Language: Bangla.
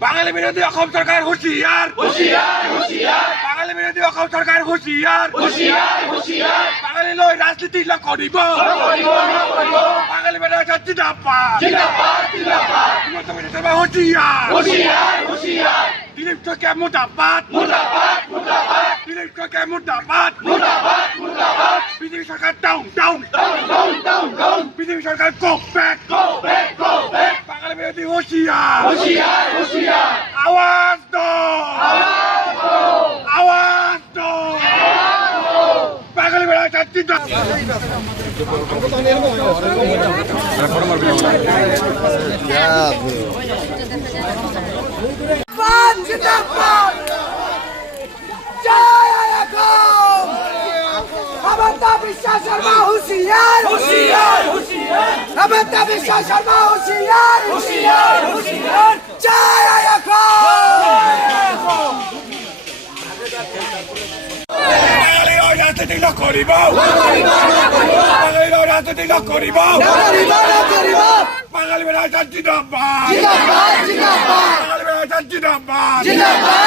বাঙালি বিরোধী অসম সরকার হুঁশিয়ার হুঁশিয়ার হুঁশিয়ার বাঙালি বিরোধী অসম সরকার হুঁশিয়ার হুঁশিয়ার হুঁশিয়ার বাঙালি লৈ রাজনীতি নকৰিব বাঙালি বেটা জিন্দাবাদ জিন্দাবাদ জিন্দাবাদ হিমন্ত বিশ্ব শৰ্মা হুঁশিয়ার হুঁশিয়ার হুঁশিয়ার দিলীপ শইকীয়া মুৰ্দাবাদ মুৰ্দাবাদ মুৰ্দাবাদ দিলীপ শইকীয়া মুৰ্দাবাদ মুৰ্দাবাদ মুৰ্দাবাদ বিজেপি সরকার down down down down down BJP সরকার go back go back go back Bangali বিরোধী হুঁশিয়ার হুঁশিয়ার হুঁশিয়ার আওয়াজ দো আওয়াজ দো বাঙালি বেটা जिंदाबाद जय आयकम हिमंता बिश्व शर्मा होशियार होशियार होशियार हिमंता बिश्व शर्मा होशियार होशियार होशियार जय आयकम বাঙালি রাজনীতি নকৰিব বাঙালি রাজনীতি নকৰিব বাঙালি বেটা জিন্দাবাদ जिंदाबाद जिंदाबाद বাঙালি বেটা জিন্দাবাদ जिंदाबाद